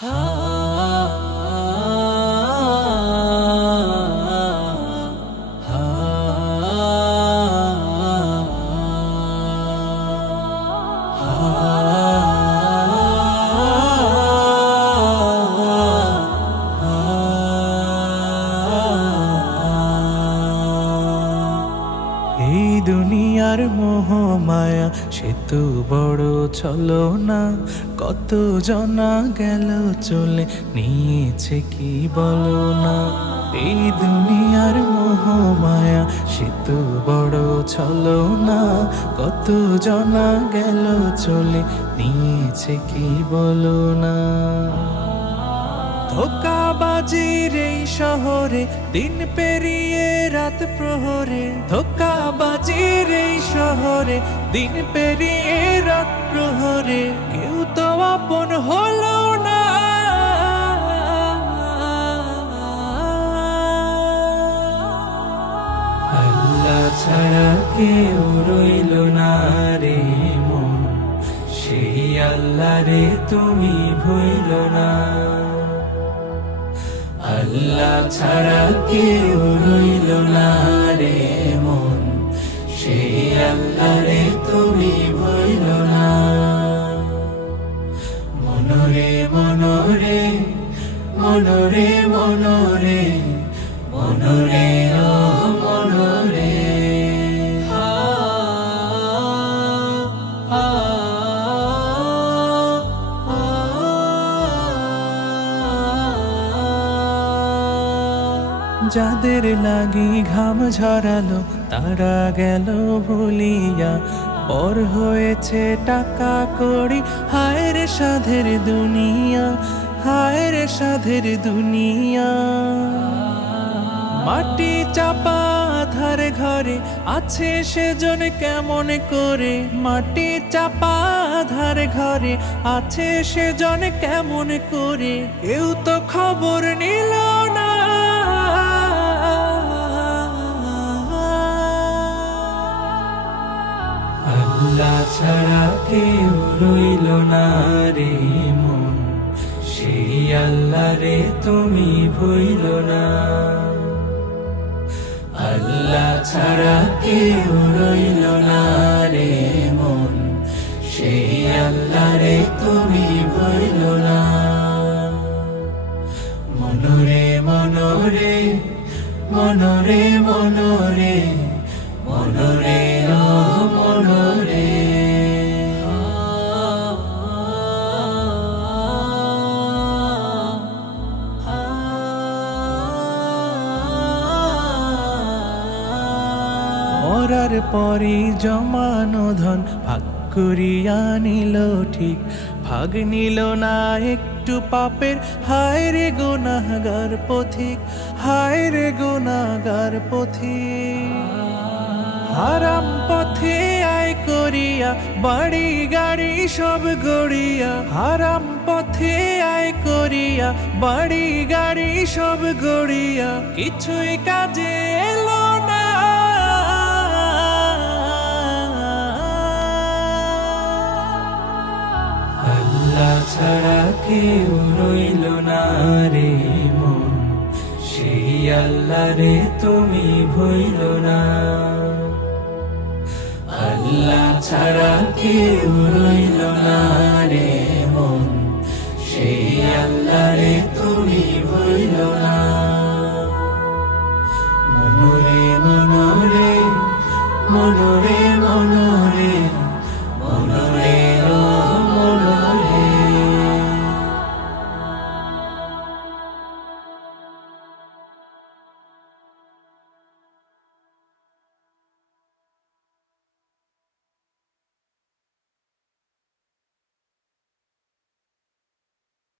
এই দুনিয়ার মোহ মায়া সে তো বড় চলো না, কত জনা গেল চলে নিয়েছে কি বলো না। এই দুনিয়ার মোহ মায়া সে তো বড় চলো না, কত জনা গেল চলে নিয়েছে কি বলো না। ধোঁকাবাজির এই শহরে দিন পেরিয়ে রাত প্রহরে, ধোঁকাবাজির এই শহরে দিন পেরিয়ে রাত প্রহরে, কেউ তো আপন হলো না। আল্লাহ ছাড়া কেউ রইল না রে মন, সেই আল্লাহ রে তুমি ভুইল না। আল্লাহ ছাড়া কেউ রইল না রে মন, সেই আল্লাহ রে তুমি ভুইল না। মনরে মনরে মনরে মনরে মনরে ও মনরে, যাদের লাগি ঘাম ঝরালো তারা গেল ভুলিয়া, পর হয়েছে টাকা কড়ি, হায় রে সাধের দুনিয়া, হায় রে সাধের দুনিয়া। মাটি চাপা ধারে ঘরে আছে সেজন কেমন করে, মাটি চাপা ধারে ঘরে আছে সেজন কেমন করে, কেউ তো খবর নিল না। আল্লাহ ছাড়া কেউ রইল না রে মন, সেই আল্লাহ রে তুমি ভুইল না। আল্লাহ ছাড়া কেউ রইল না রে মন, সেই আল্লাহ রে তুমি ভুইল না। মনরে মনরে মনরে মনরে মনরে ও মনরে, মরার পরে জমানো ধন ভাগ করিয়া নিল ঠিক, ভাগ নিল না একটু পাপের, হায় রে গুনাহগার পথিক, হায় রে গুনাহগার পথিক। হারাম পথে আয় করিয়া বাড়ি গাড়ি সব গড়িয়া, হারাম পথে আয় করিয়া বাড়ি গাড়ি সব গড়িয়া, কিছুই কাজে এলো না। আল্লাহ ছাড়া কেউ রইল না রে মন, সেই আল্লাহ রে তুমি ভুইল না। আল্লাহ ছাড়া কেউ রইল না রে মন, সেই আল্লাহ রে তুমি ভুইল না। মনরে মনরে মনরে মনরে